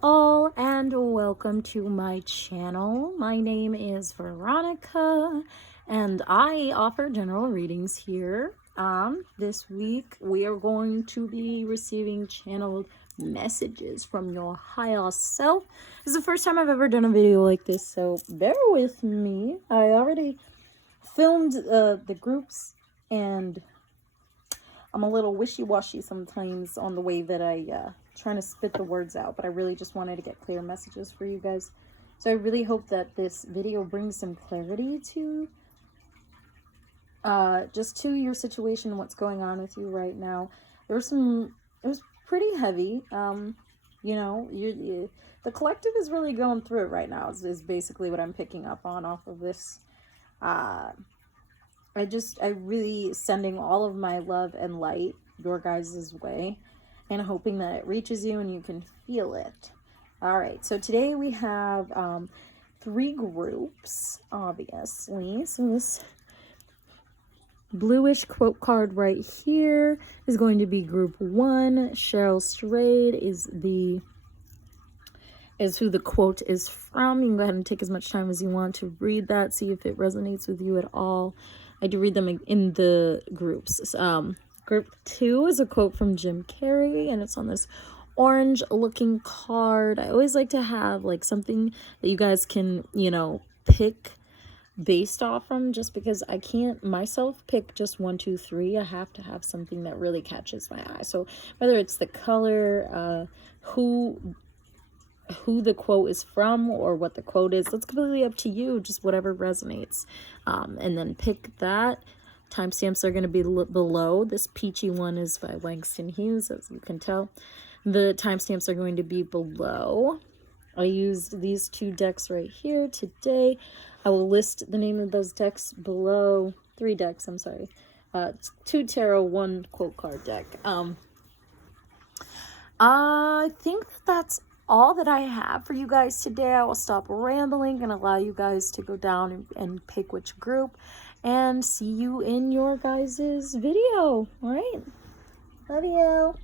Hello all and welcome to my channel. My name is Veronica and I offer general readings here. This week we are going to be receiving channeled messages from your higher self. This is the first time I've ever done a video like this, so bear with me. I already filmed the groups and I'm a little wishy-washy sometimes on the way that I trying to spit the words out, but I really just wanted to get clear messages for you guys. So I really hope that this video brings some clarity to just to your situation, what's going on with you right now. It was pretty heavy. You know, the collective is really going through it right now, is basically what I'm picking up on off of this. I really sending all of my love and light your guys' way and hoping that it reaches you and you can feel it. All right, so today we have 3 groups, obviously. So this bluish quote card right here is going to be group 1. Cheryl Strayed is who the quote is from. You can go ahead and take as much time as you want to read that, see if it resonates with you at all. I do read them in the groups. Group 2 is a quote from Jim Carrey, and it's on this orange looking card. I always like to have like something that you guys can, you know, pick based off from, just because I can't myself pick just 1, 2, 3. I have to have something that really catches my eye. So whether it's the color, who the quote is from, or what the quote is, that's completely up to you, just whatever resonates. And then pick that. Timestamps are going to be below. This peachy one is by Langston Hughes, as you can tell. The timestamps are going to be below. I used these 2 decks right here today. I will list the name of those decks below. 3 decks, I'm sorry. 2 tarot, 1 quote card deck. I think that's all that I have for you guys today. I will stop rambling and allow you guys to go down and pick which group, and see you in your guys' video. All right, love you.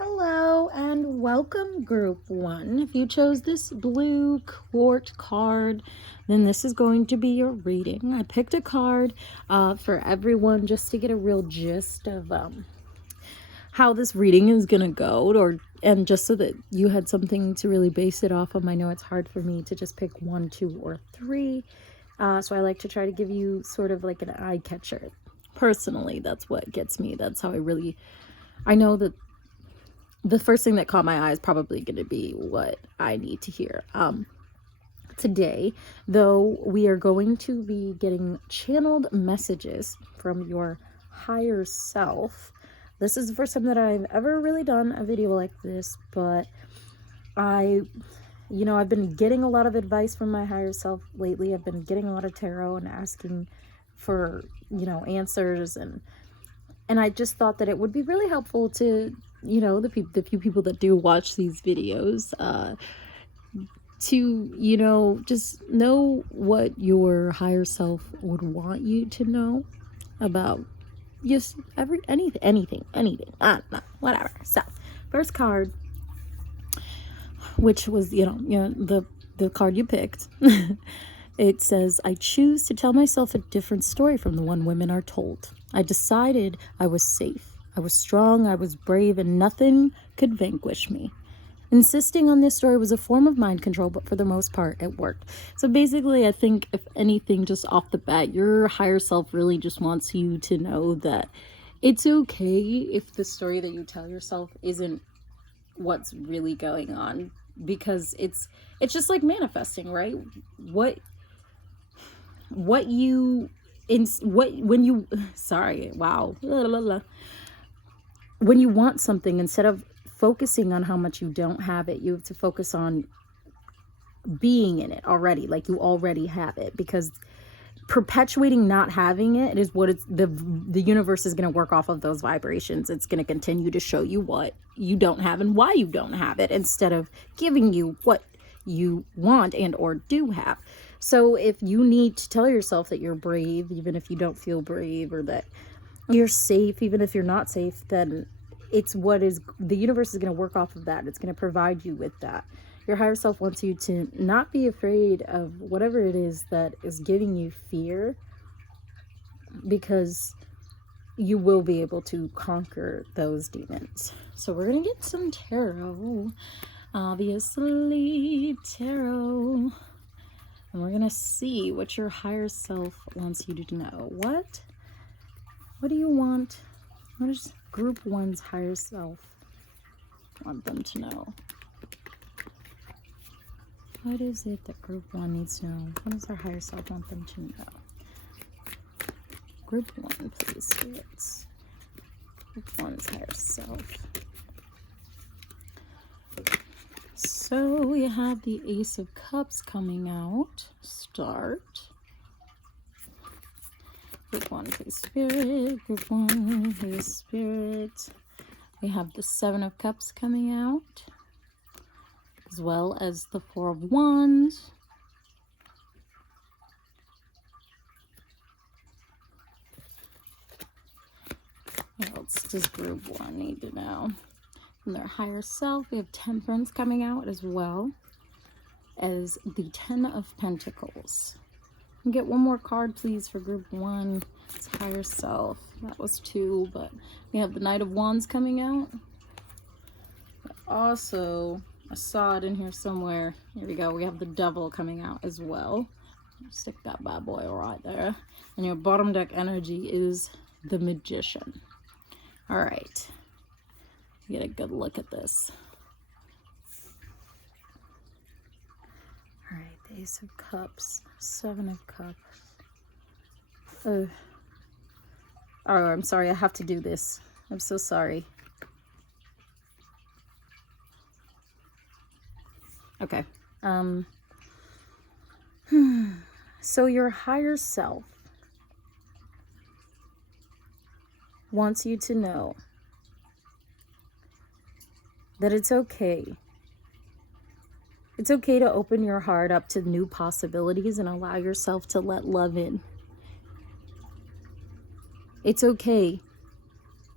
Hello and welcome, group 1. If you chose this blue quote card, then this is going to be your reading. I picked a card for everyone just to get a real gist of how this reading is gonna go, and just so that you had something to really base it off of. I know it's hard for me to just pick 1, 2, or 3, so I like to try to give you sort of like an eye catcher. Personally, that's what gets me. That's how I know that the first thing that caught my eye is probably going to be what I need to hear. Today, though, we are going to be getting channeled messages from your higher self. This is the first time that I've ever really done a video like this, but I've been getting a lot of advice from my higher self lately. I've been getting a lot of tarot and asking for, answers, and I just thought that it would be really helpful to, the few people that do watch these videos, to, just know what your higher self would want you to know about just anything. I don't know, whatever. So, first card, which was, the card you picked. It says, I choose to tell myself a different story from the one women are told. I decided I was safe. I was strong, I was brave, and nothing could vanquish me. Insisting on this story was a form of mind control, but for the most part, it worked. So basically, I think, if anything, just off the bat, your higher self really just wants you to know that it's okay if the story that you tell yourself isn't what's really going on, because it's just like manifesting, right? When you want something, instead of focusing on how much you don't have it, you have to focus on being in it already, like you already have it, because perpetuating not having it is what the universe is going to work off of those vibrations. It's going to continue to show you what you don't have and why you don't have it, instead of giving you what you want and or do have. So if you need to tell yourself that you're brave, even if you don't feel brave, or that you're safe, even if you're not safe, then the universe is going to work off of that. It's going to provide you with that. Your higher self wants you to not be afraid of whatever it is that is giving you fear, because you will be able to conquer those demons. So we're going to get some tarot. Obviously, tarot. And we're going to see what your higher self wants you to know. What do you want? What does group 1's higher self want them to know? What is it that group 1 needs to know? What does our higher self want them to know? Group 1, please, spirits. Group 1's higher self. So we have the Ace of Cups coming out. Start. Group 1, please, spirit. Group 1, please, spirit. We have the 7 of Cups coming out, as well as the 4 of Wands. What else does group 1 need to know? From their higher self, we have Temperance coming out, as well as the 10 of Pentacles. And get one more card, please, for group 1. It's higher self. That was 2, but we have the Knight of Wands coming out. Also, I saw it in here somewhere. Here we go. We have the Devil coming out as well. Stick that bad boy right there. And your bottom deck energy is the Magician. All right. Get a good look at this. All right. The Ace of Cups. 7 of Cups. Oh, I'm sorry. I have to do this. I'm so sorry. Okay. So your higher self wants you to know that it's okay. It's okay to open your heart up to new possibilities and allow yourself to let love in. It's okay.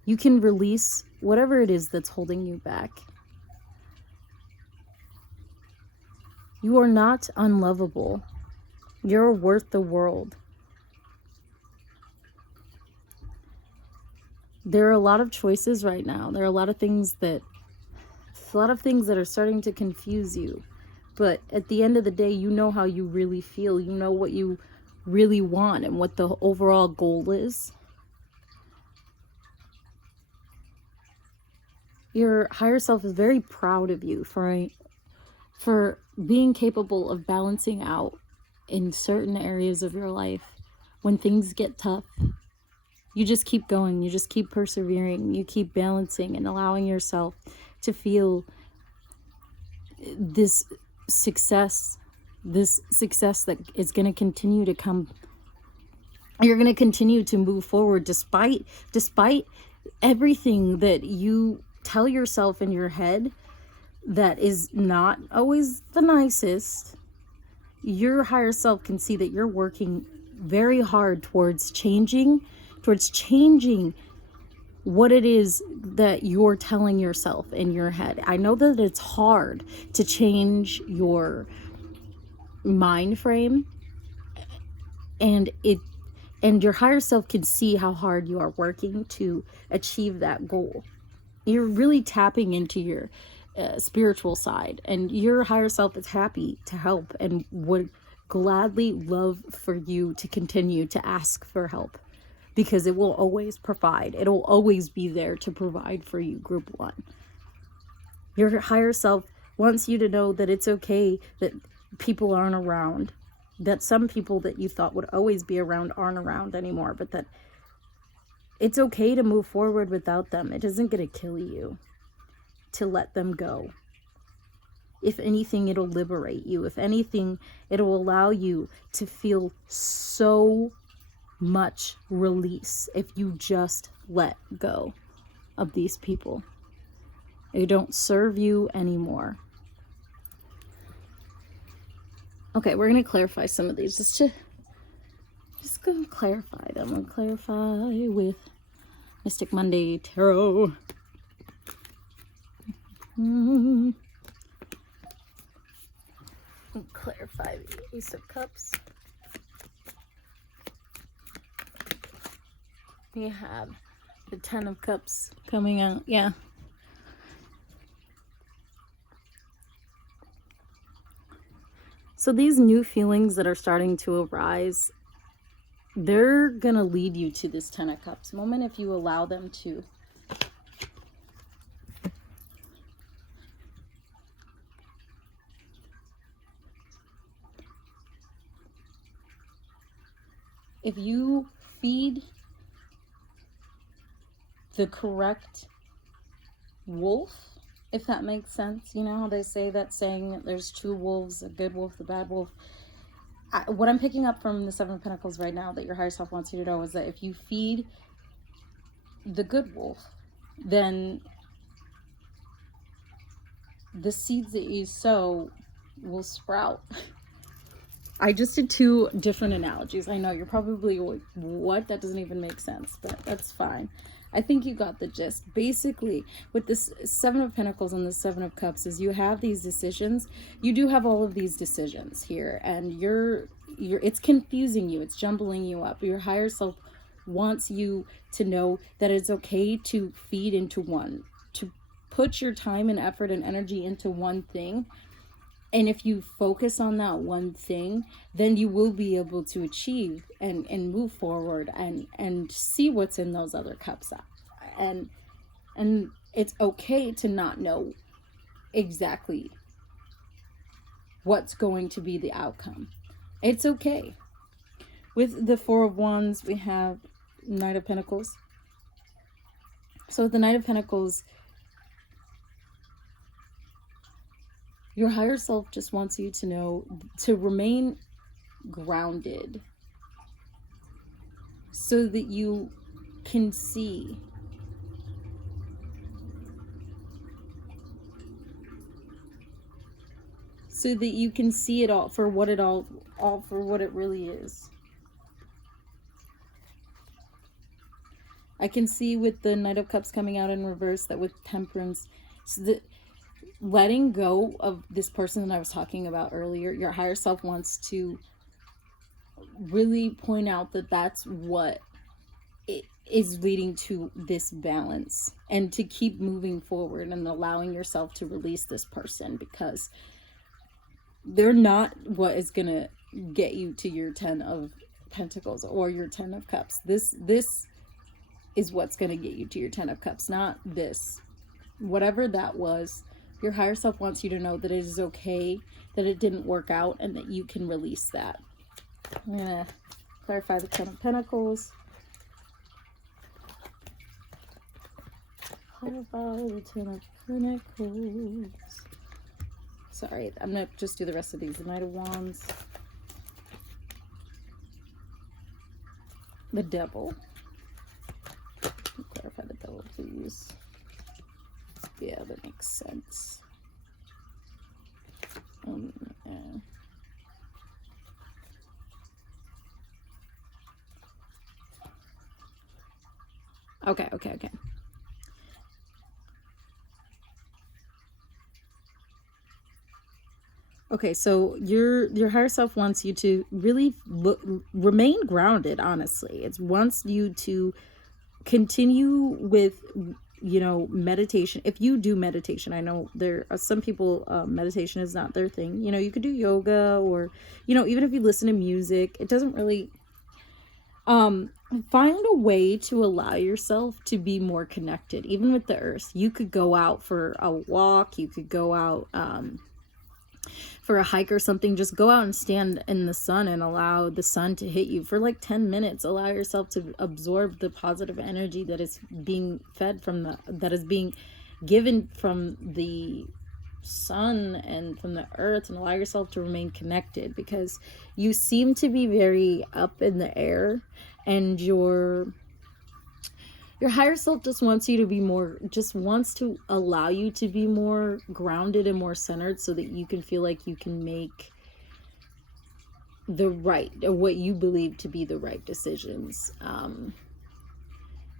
You can release whatever it is that's holding you back. You are not unlovable. You're worth the world. There are a lot of choices right now. There are a lot of things that are starting to confuse you. But at the end of the day, you know how you really feel. You know what you really want and what the overall goal is. Your higher self is very proud of you for being capable of balancing out in certain areas of your life. When things get tough, you just keep going. You just keep persevering. You keep balancing and allowing yourself to feel this success that is going to continue to come. You're going to continue to move forward despite everything that you tell yourself in your head that is not always the nicest. Your higher self can see that you're working very hard towards changing what it is that you're telling yourself in your head. I know that it's hard to change your mind frame, and your higher self can see how hard you are working to achieve that goal. You're really tapping into your spiritual side, and your higher self is happy to help and would gladly love for you to continue to ask for help, because it will always provide. It'll always be there to provide for you, group 1. Your higher self wants you to know that it's okay that people aren't around, that some people that you thought would always be around aren't around anymore, but that it's okay to move forward without them. It isn't going to kill you to let them go. If anything, it'll liberate you. If anything, it'll allow you to feel so much release if you just let go of these people. They don't serve you anymore. Okay, we're going to clarify some of these. Just going to clarify them. I'm going to clarify with Mystic Monday Tarot. Clarify the Ace of Cups. We have the Ten of Cups coming out. Yeah. So these new feelings that are starting to arise, they're going to lead you to this Ten of Cups moment if you allow them to. If you feed the correct wolf, if that makes sense, you know how they say that saying that there's two wolves, a good wolf, the bad wolf. What I'm picking up from the Seven of Pentacles right now that your higher self wants you to know is that if you feed the good wolf, then the seeds that you sow will sprout. I just did two different analogies. I know you're probably like, what? That doesn't even make sense, but that's fine. I think you got the gist. Basically, with this Seven of Pentacles and the Seven of Cups is you have these decisions. You do have all of these decisions here, and it's confusing you. It's jumbling you up. Your higher self wants you to know that it's okay to feed into one, to put your time and effort and energy into one thing. And if you focus on that one thing, then you will be able to achieve and move forward and see what's in those other cups. And it's okay to not know exactly what's going to be the outcome. It's okay. With the Four of Wands, we have Knight of Pentacles. So with the Knight of Pentacles, your higher self just wants you to know to remain grounded so that you can see it all for what it all for what it really is. I can see with the Knight of Cups coming out in reverse that with Temperance, so letting go of this person that I was talking about earlier, your higher self wants to really point out that that's what it is leading to this balance, and to keep moving forward and allowing yourself to release this person, because they're not what is gonna get you to your Ten of Pentacles or your Ten of Cups. This is what's gonna get you to your Ten of Cups, not this. Whatever that was, your higher self wants you to know that it is okay, that it didn't work out, and that you can release that. I'm going to clarify the Ten of Pentacles. Clarify the Ten of Pentacles. Sorry, I'm going to just do the rest of these. The Knight of Wands. The Devil. Clarify the Devil, please. Yeah, that makes sense. Yeah. Okay. Okay, so your higher self wants you to really remain grounded, honestly. It wants you to continue with, you know, meditation. If you do meditation, I know there are some people, meditation is not their thing. You know, you could do yoga, or, you know, even if you listen to music, it doesn't really, find a way to allow yourself to be more connected, even with the earth. You could go out for a walk, you could go out, for a hike or something. Just go out and stand in the sun and allow the sun to hit you for like 10 minutes. Allow yourself to absorb the positive energy that is being fed from that is being given from the sun and from the earth, and allow yourself to remain connected, because you seem to be very up in the air, and your higher self just wants you to be more, just wants to allow you to be more grounded and more centered, so that you can feel like you can make the right, or what you believe to be the right decisions.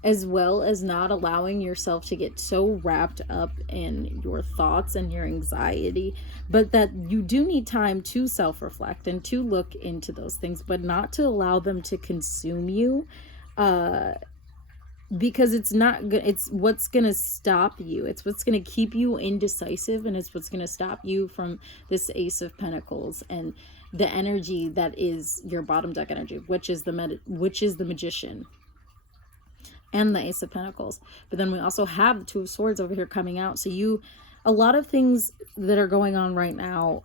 as well as not allowing yourself to get so wrapped up in your thoughts and your anxiety, but that you do need time to self-reflect and to look into those things, but not to allow them to consume you, because it's not good. It's what's gonna stop you. It's what's gonna keep you indecisive, and it's what's gonna stop you from this Ace of Pentacles and the energy that is your bottom deck energy, which is the Magician and the Ace of Pentacles. But then we also have the Two of Swords over here coming out. So a lot of things that are going on right now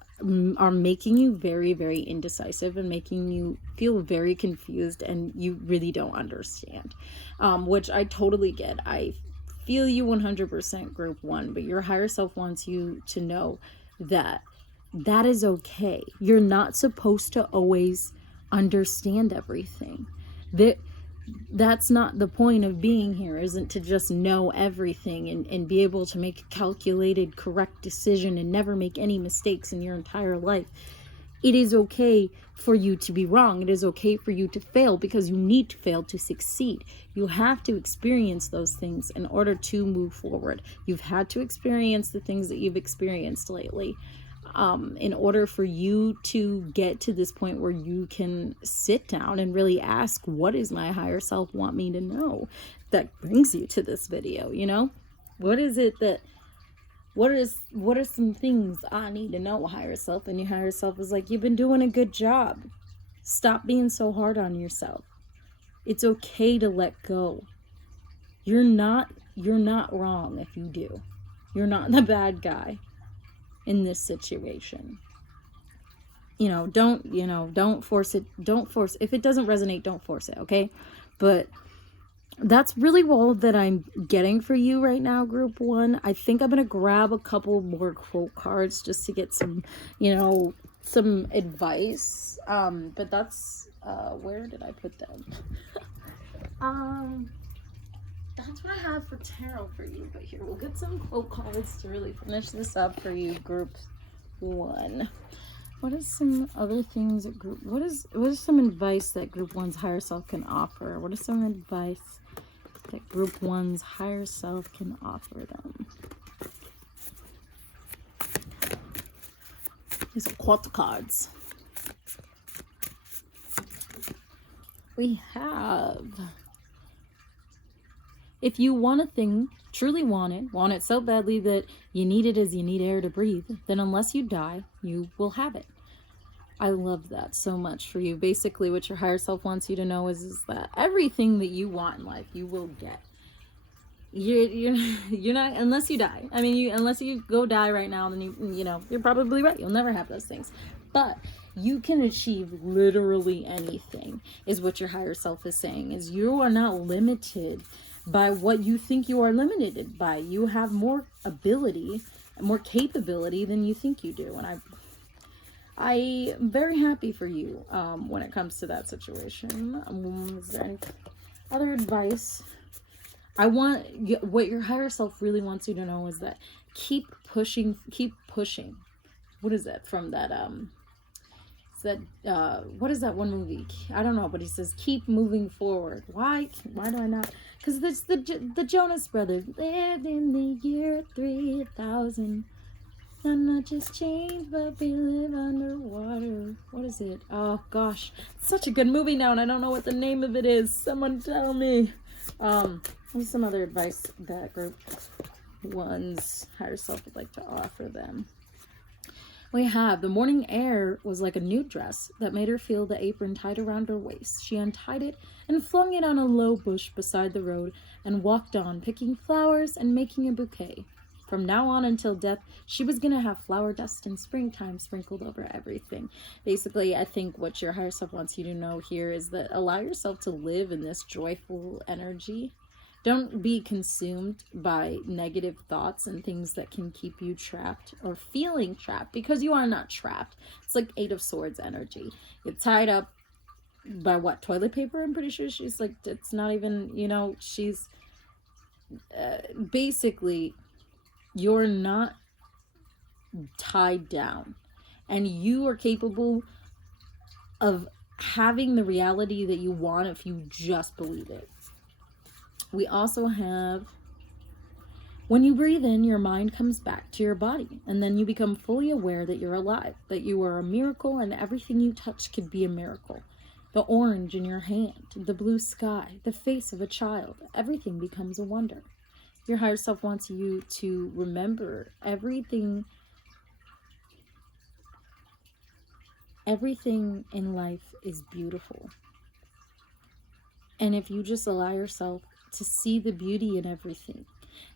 are making you very, very indecisive and making you feel very confused, and you really don't understand, which I totally get. I feel you 100%, group one, but your higher self wants you to know that that is okay. You're not supposed to always understand everything. That's not the point of being here, isn't to just know everything and be able to make a calculated, correct decision and never make any mistakes in your entire life. It is okay for you to be wrong. It is okay for you to fail, because you need to fail to succeed. You have to experience those things in order to move forward. You've had to experience the things that you've experienced lately, in order for you to get to this point where you can sit down and really ask, what does my higher self want me to know? That brings you to this video, you know? What is it that, what are some things I need to know, higher self? And your higher self is like, you've been doing a good job. Stop being so hard on yourself. It's okay to let go. You're not wrong if you do. You're not the bad guy in this situation. Don't force it. If it doesn't resonate, don't force it, okay? But that's really all that I'm getting for you right now, group one. I think I'm gonna grab a couple more quote cards just to get some, some advice. But that's where did I put them? That's what I have for tarot for you. But here, we'll get some quote cards to really finish this up for you, group one. What is some other things that what is some advice that group one's higher self can offer? What is some advice that group one's higher self can offer them? These are quote cards. We have, if you want a thing, truly want it so badly that you need it as you need air to breathe, then unless you die, you will have it. I love that so much for you. Basically, what your higher self wants you to know is that everything that you want in life, you will get. You're not, unless you die. I mean, unless you go die right now, then you're probably right. You'll never have those things. But you can achieve literally anything, is what your higher self is saying. Is you are not limited by what you think you are limited by. You have more ability, more capability than you think you do. And I'm very happy for you when it comes to that situation. Is there any other advice? What your higher self really wants you to know is that keep pushing. What is that from that what is that one movie? I don't know, but he says keep moving forward. Why do I not? Because it's the Jonas Brothers lived in the year 3000. Not much has changed, but we live underwater. What is it? Oh gosh, it's such a good movie now, and I don't know what the name of it is. Someone tell me. What's some other advice that group one's higher self would like to offer them? We have, the morning air was like a nude dress that made her feel the apron tied around her waist. She untied it and flung it on a low bush beside the road and walked on, picking flowers and making a bouquet. From now on until death, she was going to have flower dust and springtime sprinkled over everything. Basically, I think what your higher self wants you to know here is that allow yourself to live in this joyful energy. Don't be consumed by negative thoughts and things that can keep you trapped or feeling trapped, because you are not trapped. It's like Eight of Swords energy. You're tied up by what? Toilet paper? I'm pretty sure she's like, it's not even, she's basically, you're not tied down, and you are capable of having the reality that you want if you just believe it. We also have, when you breathe in, your mind comes back to your body, and then you become fully aware that you're alive, that you are a miracle, and everything you touch could be a miracle. The orange in your hand, the blue sky, the face of a child, everything becomes a wonder. Your higher self wants you to remember everything in life is beautiful. And if you just allow yourself to see the beauty in everything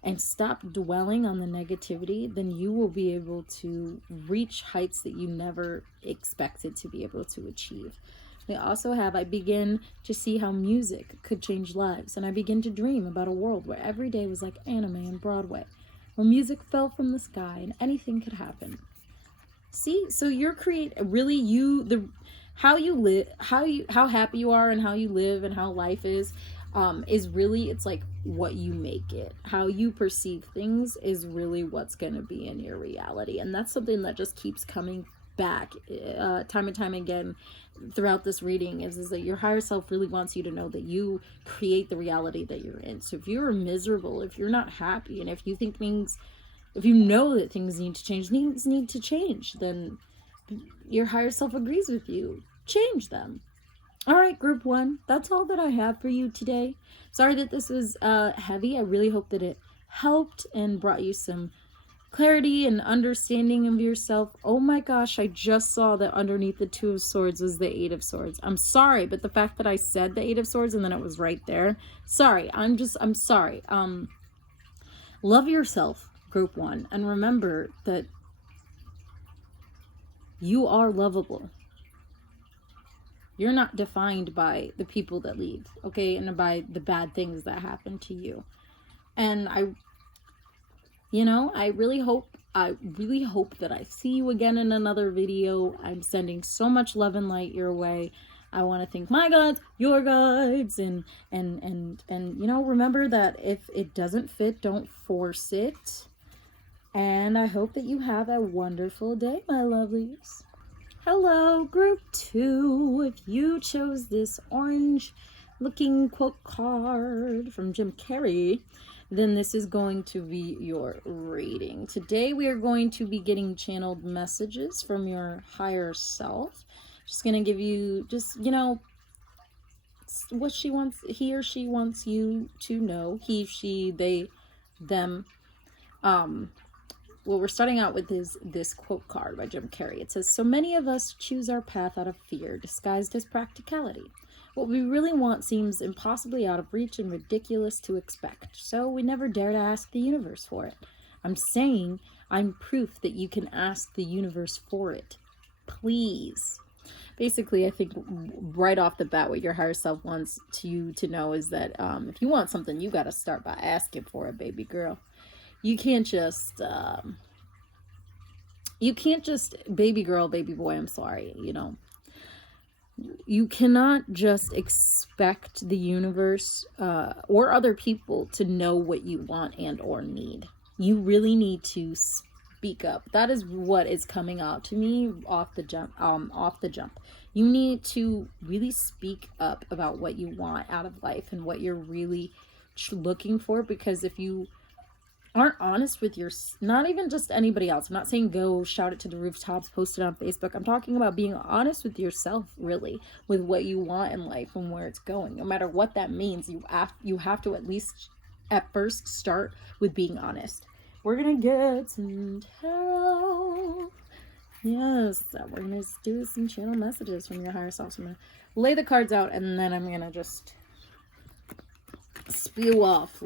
and stop dwelling on the negativity, then you will be able to reach heights that you never expected to be able to achieve. We also have, I begin to see how music could change lives, and I begin to dream about a world where every day was like anime and Broadway, where music fell from the sky and anything could happen. See, so you're how you live, how happy you are and how you live and how life is really, it's like what you make it. How you perceive things is really what's going to be in your reality. And that's something that just keeps coming back time and time again throughout this reading, is that your higher self really wants you to know that you create the reality that you're in. So if you're miserable, if you're not happy, and if you think if you know that things need to change, then your higher self agrees with you. Change them. All right, group 1, that's all that I have for you today. Sorry that this was heavy. I really hope that it helped and brought you some clarity and understanding of yourself. Oh my gosh, I just saw that underneath the 2 of Swords was the 8 of Swords. I'm sorry, but the fact that I said the 8 of Swords and then it was right there. Sorry, I'm sorry. Love yourself, group 1, and remember that you are lovable. You're not defined by the people that leave, okay, and by the bad things that happen to you. And I really hope that I see you again in another video. I'm sending so much love and light your way. I want to thank my guides, your guides, and remember that if it doesn't fit, don't force it. And I hope that you have a wonderful day, my lovelies. Hello, group 2. If you chose this orange looking quote card from Jim Carrey, then this is going to be your reading. Today we are going to be getting channeled messages from your higher self. Just going to give you what he or she wants you to know. He, she, they, them. Well, we're starting out with this quote card by Jim Carrey. It says, "So many of us choose our path out of fear, disguised as practicality. What we really want seems impossibly out of reach and ridiculous to expect, so we never dare to ask the universe for it. I'm saying I'm proof that you can ask the universe for it. Please." Basically, I think right off the bat, what your higher self wants you to know is that if you want something, you got to start by asking for it, baby girl. You can't just, baby girl, baby boy, I'm sorry, you cannot just expect the universe or other people to know what you want and or need. You really need to speak up. That is what is coming out to me off the jump. You need to really speak up about what you want out of life and what you're really looking for, because if you aren't honest with not even just anybody else. I'm not saying go shout it to the rooftops, post it on Facebook. I'm talking about being honest with yourself, really, with what you want in life and where it's going. No matter what that means, you have to at least at first start with being honest. We're gonna get some tarot. Yes, we're gonna do some channel messages from your higher self. So I'm gonna lay the cards out and then I'm gonna just spew off,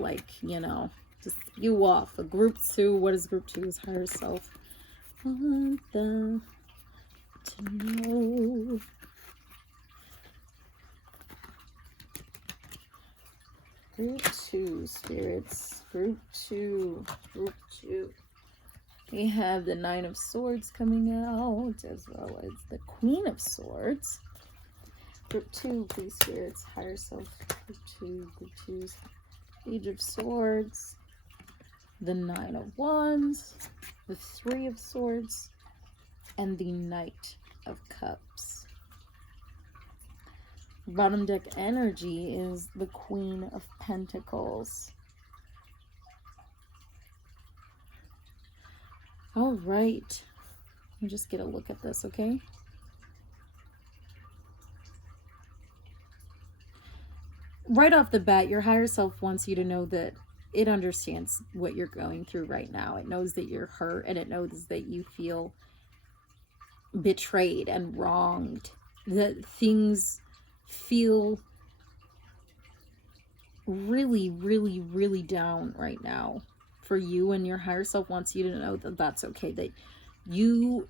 just spew off. A group 2, what is group 2's higher self want them to know? Group 2, spirits. Group 2. We have the 9 of Swords coming out, as well as the Queen of Swords. Group 2, please, spirits, higher self. Group 2's Page of Swords, the 9 of Wands, the 3 of Swords, and the Knight of Cups. Bottom deck energy is the Queen of Pentacles. All right. Let me just get a look at this, okay? Right off the bat, your higher self wants you to know that it understands what you're going through right now. It knows that you're hurt, and it knows that you feel betrayed and wronged. That things feel really, really, really down right now for you, and your higher self wants you to know that that's okay, that you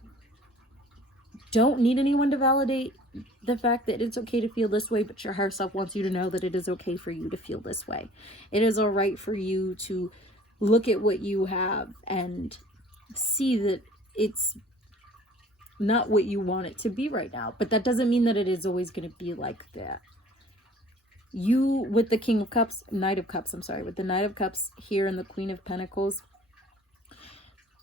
don't need anyone to validate the fact that it's okay to feel this way, but your higher self wants you to know that it is okay for you to feel this way. It is all right for you to look at what you have and see that it's not what you want it to be right now, but that doesn't mean that it is always going to be like that. You, with the King of Cups, Knight of Cups, I'm sorry, with the Knight of Cups here and the Queen of Pentacles,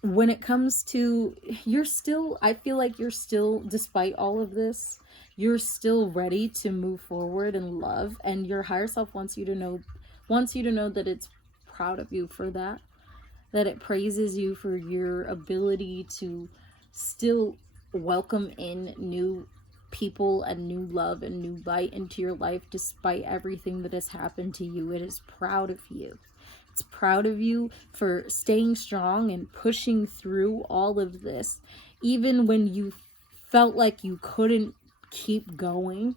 when it comes to, you're still, I feel like you're still, despite all of this, you're still ready to move forward in love, and your higher self wants you to know that it's proud of you for that it praises you for your ability to still welcome in new people and new love and new light into your life despite everything that has happened to you. It is proud of you. It's proud of you for staying strong and pushing through all of this, even when you felt like you couldn't keep going.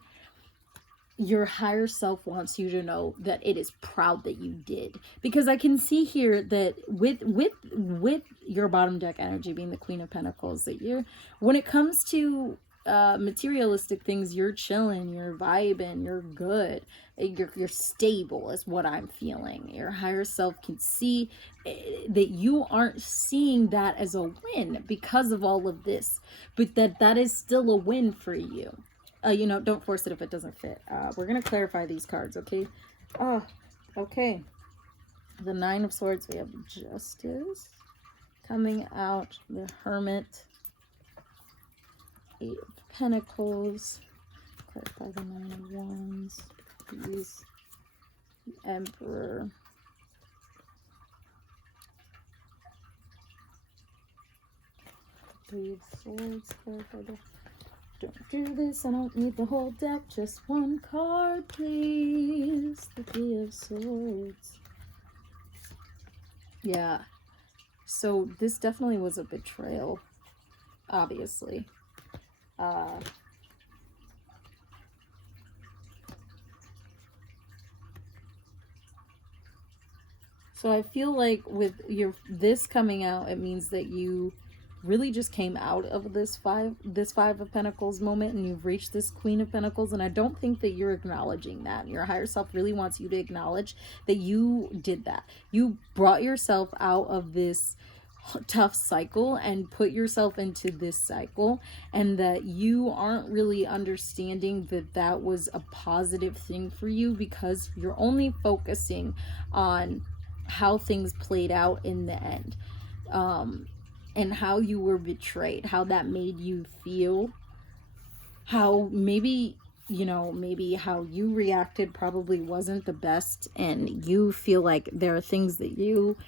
Your higher self wants you to know that it is proud that you did, because I can see here that with your bottom deck energy being the Queen of Pentacles, that you're, when it comes to materialistic things, you're chilling, you're vibing, you're good, you're stable is what I'm feeling. Your higher self can see that you aren't seeing that as a win because of all of this, but that is still a win for you. You know, don't force it if it doesn't fit. We're going to clarify these cards, okay? Oh, okay. The Nine of Swords, we have Justice coming out, the Hermit, Eight of Pentacles, clarify the Nine of Wands, please, the Emperor, Three of Swords, clarify the... Don't do this, I don't need the whole deck, just one card, please. The Three of Swords. Yeah, so this definitely was a betrayal, obviously. So I feel like with this coming out, it means that you really just came out of this five of Pentacles moment, and you've reached this Queen of Pentacles, and I don't think that you're acknowledging that. Your higher self really wants you to acknowledge that you did that. You brought yourself out of this tough cycle and put yourself into this cycle, and that you aren't really understanding that that was a positive thing for you, because you're only focusing on how things played out in the end. And how you were betrayed, how that made you feel, how maybe, you know, maybe how you reacted probably wasn't the best, and you feel like there are things that you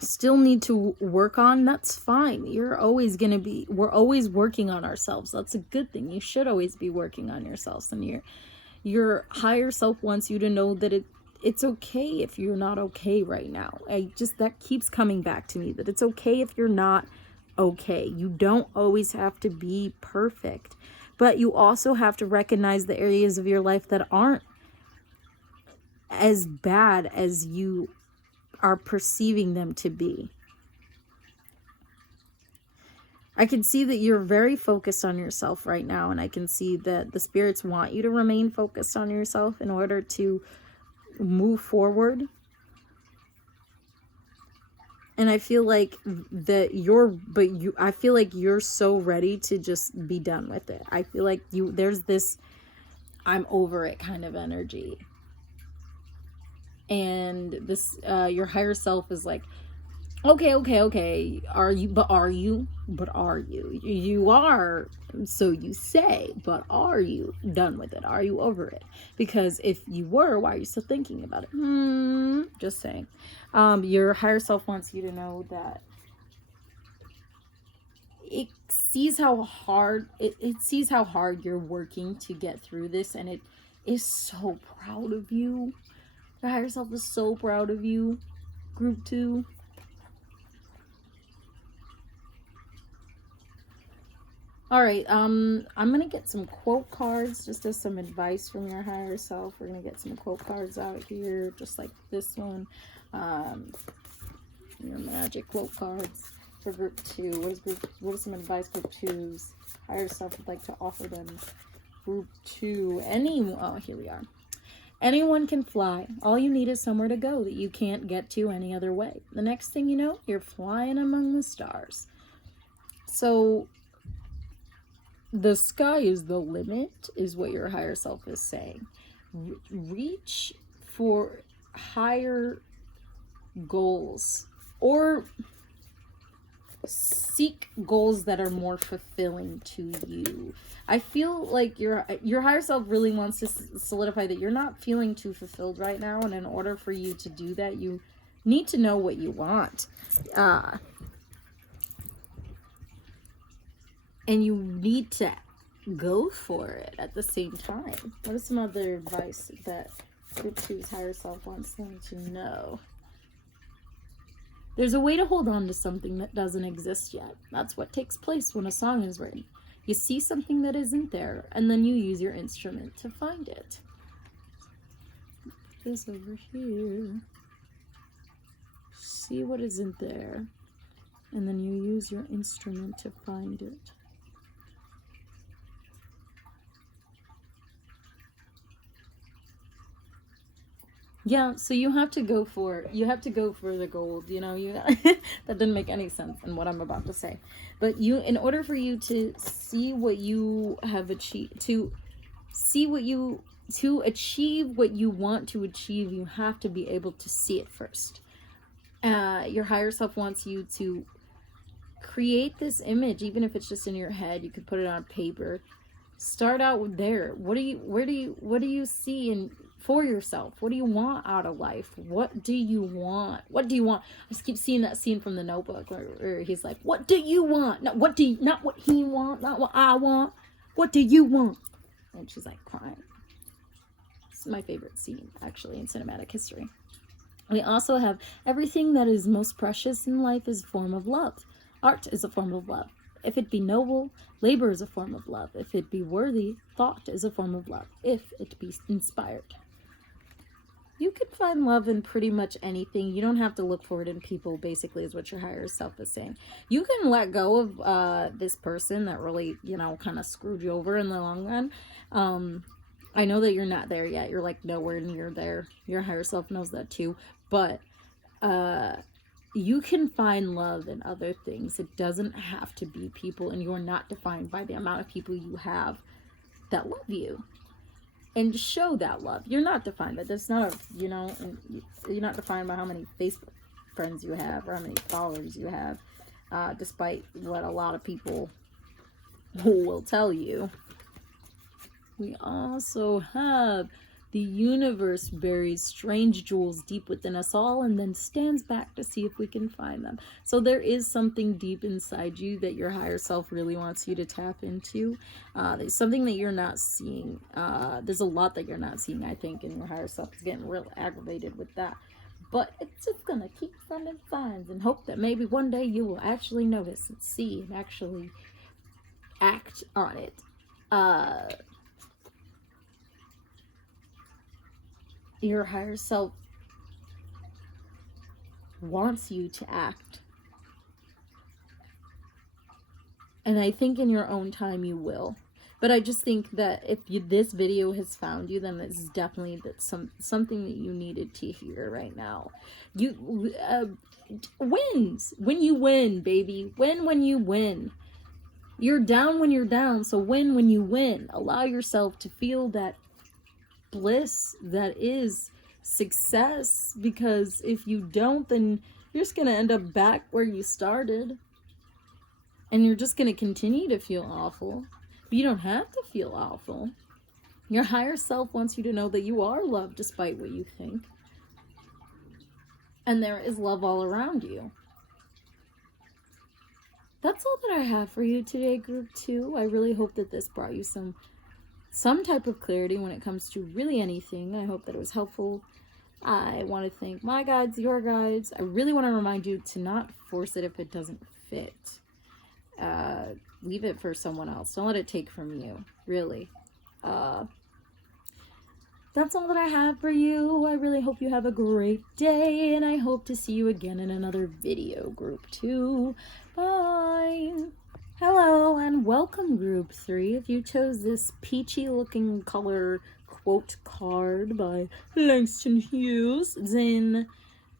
still need to work on. That's fine. You're always going to be, we're always working on ourselves. That's a good thing. You should always be working on yourselves, and your higher self wants you to know that it's okay if you're not okay right now. That keeps coming back to me, that it's okay if you're not okay. You don't always have to be perfect, but you also have to recognize the areas of your life that aren't as bad as you are perceiving them to be. I can see that you're very focused on yourself right now, and I can see that the spirits want you to remain focused on yourself in order to move forward. And I feel like that I feel like you're so ready to just be done with it. I feel like there's this I'm over it kind of energy. And this your higher self is like, Okay. Are you? But are you? But are you? You are, so you say, but are you done with it? Are you over it? Because if you were, why are you still thinking about it? Just saying. Your higher self wants you to know that it sees how hard it sees how hard you're working to get through this, and it is so proud of you. Your higher self is so proud of you. Group 2. All right, I'm gonna get some quote cards just as some advice from your higher self. We're gonna get some quote cards out here, just like this one. Your magic quote cards for group 2. What is some advice group 2's higher self would like to offer them? Group 2. Here we are. Anyone can fly. All you need is somewhere to go that you can't get to any other way. The next thing you know, you're flying among the stars. So the sky is the limit, is what your higher self is saying. Reach for higher goals, or seek goals that are more fulfilling to you. I feel like your higher self really wants to solidify that you're not feeling too fulfilled right now, and in order for you to do that, you need to know what you want. And you need to go for it at the same time. What is some other advice that group 2's higher self wants them to know? There's a way to hold on to something that doesn't exist yet. That's what takes place when a song is written. You see something that isn't there, and then you use your instrument to find it. This over here. See what isn't there, and then you use your instrument to find it. Yeah, so you have to go for the gold, that didn't make any sense in what I'm about to say. But in order for you to see what you have achieved, to achieve what you want to achieve, you have to be able to see it first. Your higher self wants you to create this image, even if it's just in your head. You could put it on paper. Start out there. What do you see for yourself? What do you want out of life? What do you want? I just keep seeing that scene from The Notebook where he's like, what do you want? Not what he want, not what I want. What do you want? And she's like crying. It's my favorite scene, actually, in cinematic history. We also have everything that is most precious in life is a form of love. Art is a form of love. If it be noble, labor is a form of love. If it be worthy, thought is a form of love. If it be inspired. You can find love in pretty much anything. You don't have to look for it in people, basically, is what your higher self is saying. You can let go of this person that really, kind of screwed you over in the long run. I know that you're not there yet. You're like nowhere near there. Your higher self knows that too. But you can find love in other things. It doesn't have to be people, and you're not defined by the amount of people you have that love you and show that love. You're not defined by this. You're not defined by how many Facebook friends you have or how many followers you have, despite what a lot of people will tell you. We also have the universe buries strange jewels deep within us all and then stands back to see if we can find them. So there is something deep inside you that your higher self really wants you to tap into. There's something that you're not seeing. There's a lot that you're not seeing, I think, and your higher self is getting real aggravated with that. But it's just going to keep sending signs and hope that maybe one day you will actually notice and see and actually act on it. Your higher self wants you to act. And I think in your own time you will. But I just think that if this video has found you, then this is definitely something that you needed to hear right now. Wins. When you win, baby. Win when you win. You're down when you're down, so win when you win. Allow yourself to feel that bliss that is success, because if you don't, then You're just going to end up back where you started. And you're just going to continue to feel awful. But you don't have to feel awful. Your higher self wants you to know that you are loved despite what you think. And there is love all around you. That's all that I have for you today, Group 2. I really hope that this brought you some type of clarity when it comes to really anything. I hope that it was helpful. I want to thank my guides, your guides. I really want to remind you to not force it if it doesn't fit. Leave it for someone else. Don't let it take from you, really. That's all that I have for you. I really hope you have a great day, and I hope to see you again in another video, Group 2. Bye! Hello, and welcome, Group 3. If you chose this peachy-looking color quote card by Langston Hughes, then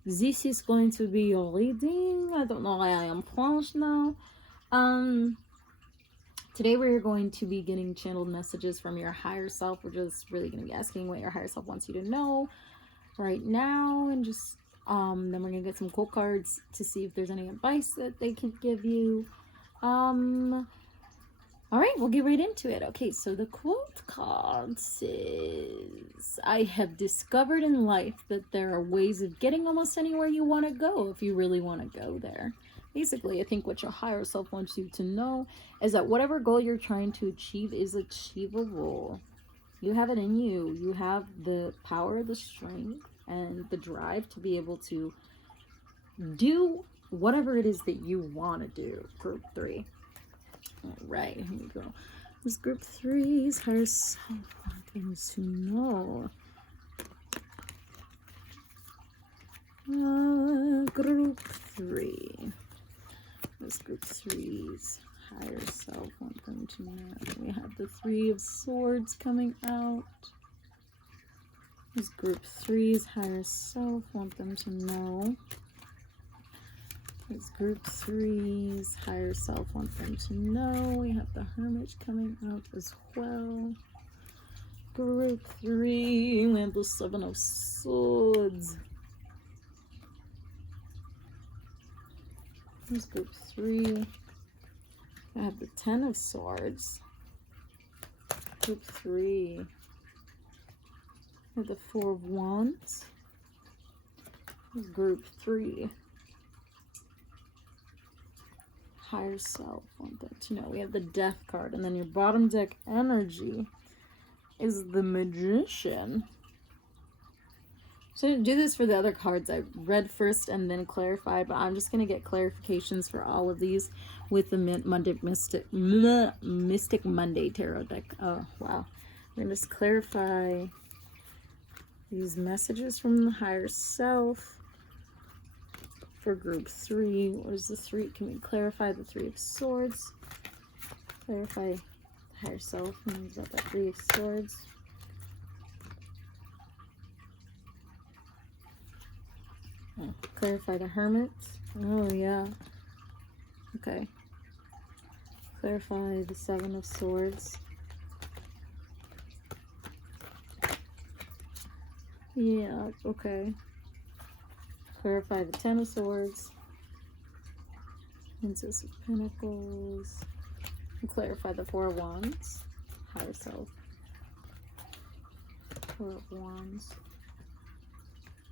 this is going to be your reading. I don't know why I am French now. Today we're going to be getting channeled messages from your higher self. We're just really going to be asking what your higher self wants you to know right now, and just then we're going to get some quote cards to see if there's any advice that they can give you. All right, we'll get right into it. Okay, so the quote card says, I have discovered in life that there are ways of getting almost anywhere you want to go if you really want to go there. Basically, I think what your higher self wants you to know is that whatever goal you're trying to achieve is achievable. You have it in you. You have the power, the strength, and the drive to be able to do whatever it is that you want to do, Group 3. All right, here we go. This Group 3's higher self wants to know. Group 3. This Group 3's higher self wants them to know. We have the 3 of Swords coming out. This Group 3's higher self wants them to know. This Group 3's higher self wants them to know. We have the Hermit coming out as well. Group 3, we have the 7 of Swords. Here's Group 3. I have the 10 of Swords. Group 3. I have the 4 of Wands. Here's Group 3. Higher self want them to know. We have the Death card, and then your bottom deck energy is the Magician. So I didn't do this for the other cards. I read first and then clarified, but I'm just going to get clarifications for all of these with the Mystic Monday Tarot deck. Oh, wow. I'm going to just clarify these messages from the higher self for Group 3. What is the 3? Can we clarify the 3 of Swords? Clarify the higher self. Means about that 3 of Swords. Clarify the Hermit. Oh, yeah. Okay. Clarify the 7 of Swords. Yeah, okay. Clarify the 10 of Swords. Princess of Pentacles. And clarify the 4 of Wands. Higher self. 4 of Wands.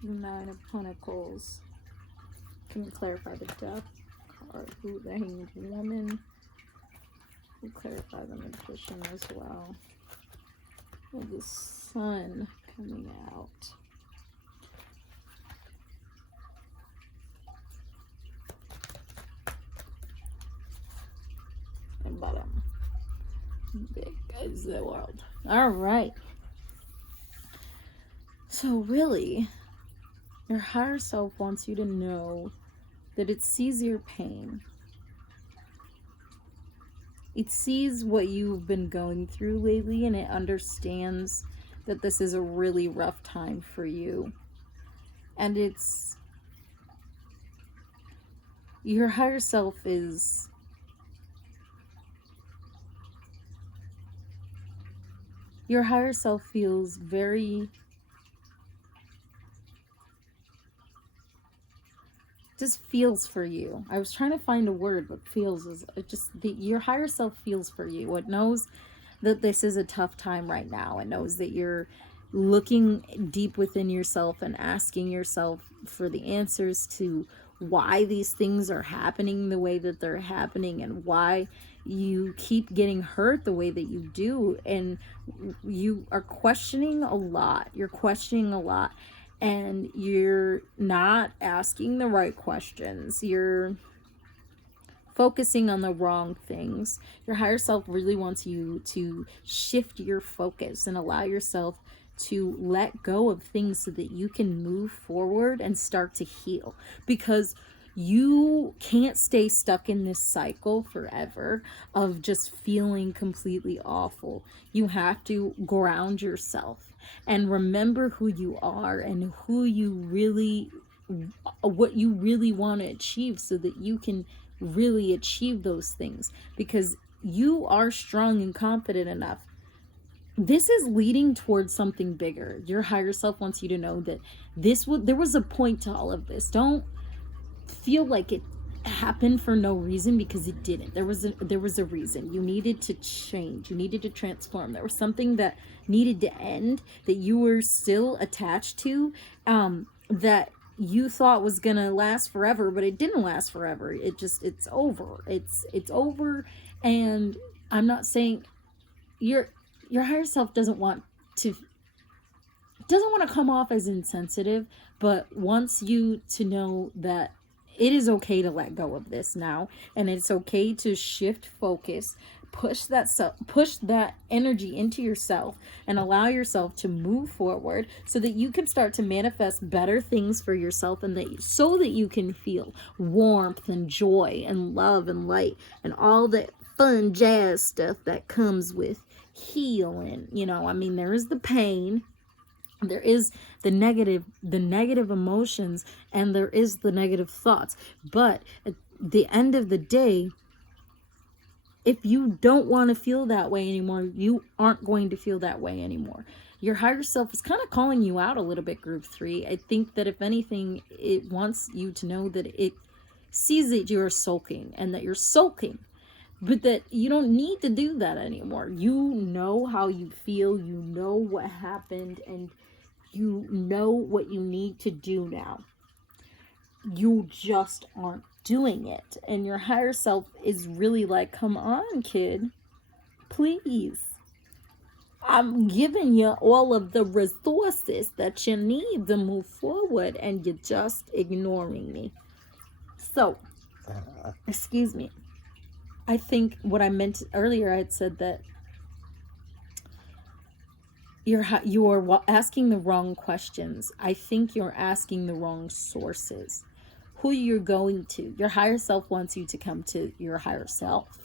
9 of Pentacles. Can you clarify the Death card? Ooh, the Hanged Woman. We'll clarify the Magician as well. With the Sun coming out. And bottom. Big as the world. Alright. So really, your higher self wants you to know that it sees your pain. It sees what you've been going through lately, and it understands that this is a really rough time for you. And it's... your higher self is... your higher self feels very... just feels for you. I was trying to find a word, but feels is just your higher self feels for you. It knows that this is a tough time right now. It knows that you're looking deep within yourself and asking yourself for the answers to why these things are happening the way that they're happening, and why you keep getting hurt the way that you do. And you are questioning a lot. You're questioning a lot, and you're not asking the right questions. You're focusing on the wrong things. Your higher self really wants you to shift your focus and allow yourself to let go of things so that you can move forward and start to heal, because you can't stay stuck in this cycle forever of just feeling completely awful. You have to ground yourself and remember who you are and who you really, what you really want to achieve, so that you can really achieve those things, because you are strong and confident enough. This is leading towards something bigger. Your higher self wants you to know that there was a point to all of this. Don't feel like it happened for no reason, because it didn't. There was a reason. You needed to change. You needed to transform. There was something that needed to end, that you were still attached to, that you thought was gonna last forever, but it didn't last forever. It's over. It's over. And I'm not saying your higher self doesn't want to come off as insensitive, but wants you to know that it is okay to let go of this now, and it's okay to shift focus, push that energy into yourself, and allow yourself to move forward, so that you can start to manifest better things for yourself, and so that you can feel warmth and joy and love and light and all the fun jazz stuff that comes with healing. I mean, there is the pain, there is the negative emotions, and there is the negative thoughts. But at the end of the day, if you don't want to feel that way anymore, you aren't going to feel that way anymore. Your higher self is kind of calling you out a little bit, group 3. I think that if anything, it wants you to know that it sees that you're sulking, and that you're sulking, but that you don't need to do that anymore. You know how you feel, you know what happened, and you know what you need to do now. You just aren't doing it. And your higher self is really like, come on, kid, please. I'm giving you all of the resources that you need to move forward, and you're just ignoring me. So, excuse me. I think what I meant earlier, I had said that you're asking the wrong questions. I think you're asking the wrong sources. Who you're going to. Your higher self wants you to come to your higher self.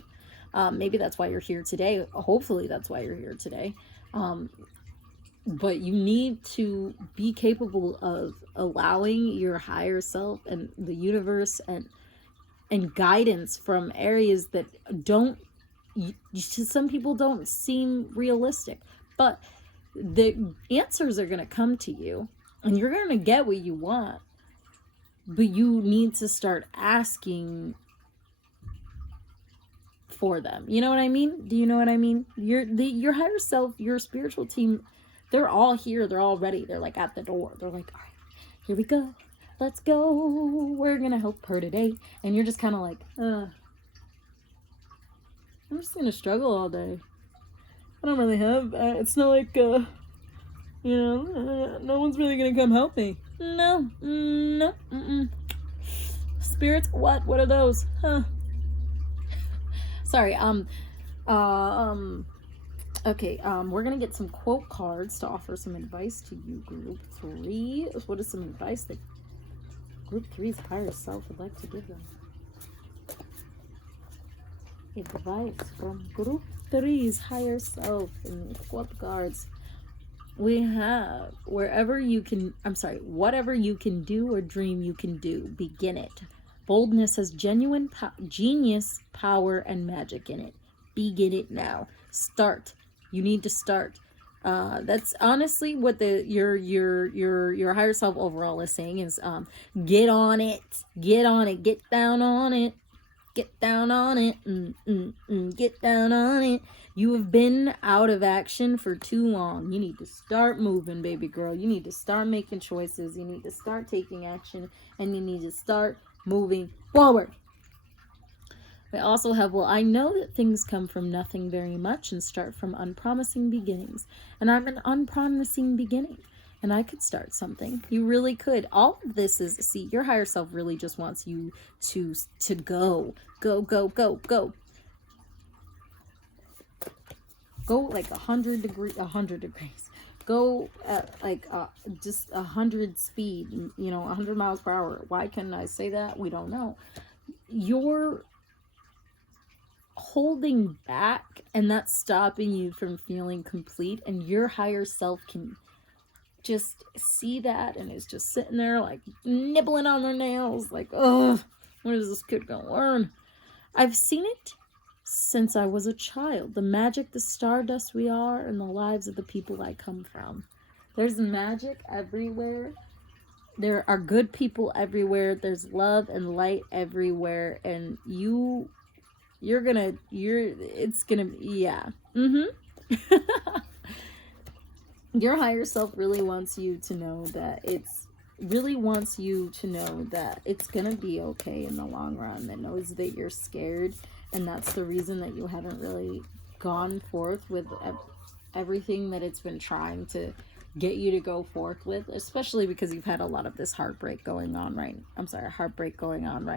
Maybe that's why you're here today. Hopefully that's why you're here today. But you need to be capable of allowing your higher self and the universe and guidance from areas that to some people don't seem realistic. But the answers are going to come to you, and you're going to get what you want, but you need to start asking for them. You know what I mean? Do you know what I mean? Your higher self, your spiritual team, they're all here. They're all ready. They're like at the door. They're like, all right, here we go. Let's go. We're going to help her today. And you're just kind of like, I'm just going to struggle all day. I don't really have, it's not like, no one's really gonna come help me. No, spirits, what are those? Huh? Sorry, okay, we're gonna get some quote cards to offer some advice to you, group 3. What is some advice that group 3's higher self would like to give them? Advice from group 3's higher self and quote cards. We have whatever you can do or dream you can do, begin it. Boldness has genuine genius, power, and magic in it. Begin it now. Start. You need to start. That's honestly what your higher self overall is saying is, get on it, get on it, get down on it. Get down on it, get down on it. You have been out of action for too long. You need to start moving, baby girl. You need to start making choices. You need to start taking action, and you need to start moving forward. We also have, well, I know that things come from nothing very much and start from unpromising beginnings. And I'm an unpromising beginning. And I could start something. You really could. All of this is, see, your higher self really just wants you to go. Go, go, go, go. Go like 100 degrees. Go at like just 100 speed, 100 miles per hour. Why can I say that? We don't know. You're holding back, and that's stopping you from feeling complete, and your higher self can just see that and is just sitting there like nibbling on their nails like, oh, when is this kid gonna learn? I've seen it since I was a child. The magic, the stardust we are, and the lives of the people I come from. There's magic everywhere. There are good people everywhere. There's love and light everywhere, and it's gonna, yeah. Your higher self really wants you to know that it's gonna be okay in the long run. That knows that you're scared, and that's the reason that you haven't really gone forth with everything that it's been trying to get you to go forth with, especially because you've had a lot of this heartbreak going on right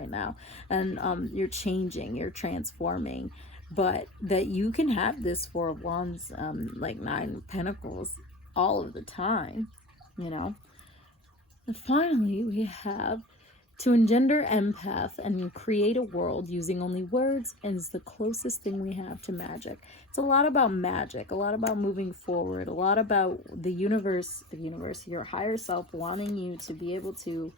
now, and you're changing, you're transforming, but that you can have this Four of Wands, like Nine of Pentacles all of the time, And finally, we have to engender empath and create a world using only words, and is the closest thing we have to magic. It's a lot about magic, a lot about moving forward, a lot about the universe, your higher self wanting you to be able to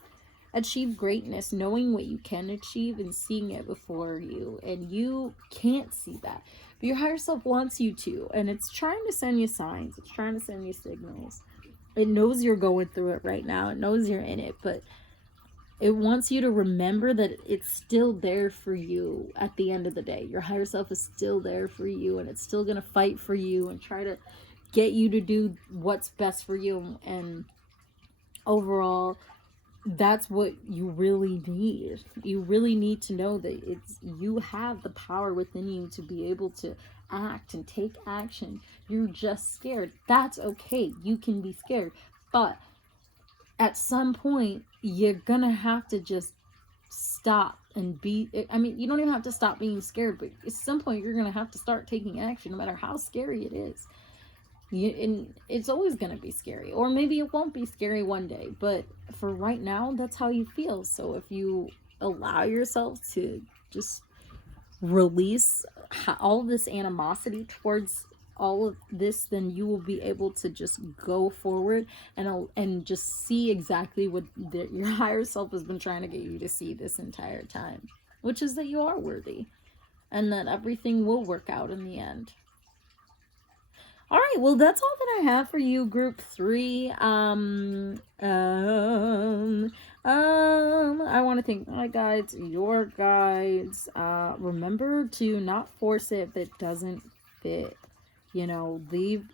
achieve greatness, knowing what you can achieve and seeing it before you, and you can't see that. But your higher self wants you to, and it's trying to send you signs. It's trying to send you signals. It knows you're going through it right now. It knows you're in it, but it wants you to remember that it's still there for you at the end of the day. Your higher self is still there for you, and it's still going to fight for you and try to get you to do what's best for you. And overall, that's what you really need. You really need to know that you have the power within you to be able to act and take action. You're just scared. That's okay. You can be scared. But at some point, you're gonna have to just stop and be, you don't even have to stop being scared, but at some point you're gonna have to start taking action, no matter how scary it is. And it's always going to be scary, or maybe it won't be scary one day, but for right now, that's how you feel. So if you allow yourself to just release all this animosity towards all of this, then you will be able to just go forward and just see exactly what your higher self has been trying to get you to see this entire time, which is that you are worthy and that everything will work out in the end. All right, well, that's all that I have for you, group 3. I want to thank my guides, your guides. Remember to not force it if it doesn't fit. Leave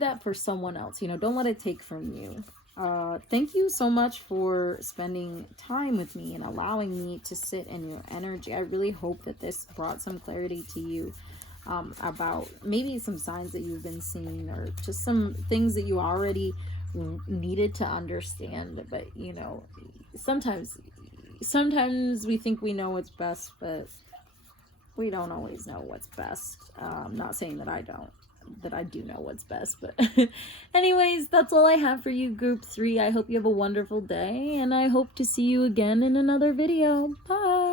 that for someone else. Don't let it take from you. Thank you so much for spending time with me and allowing me to sit in your energy. I really hope that this brought some clarity to you about maybe some signs that you've been seeing, or just some things that you already needed to understand. But sometimes we think we know what's best, but we don't always know what's best. I'm not saying that I do know what's best, but anyways, that's all I have for you, group 3. I hope you have a wonderful day, and I hope to see you again in another video. Bye.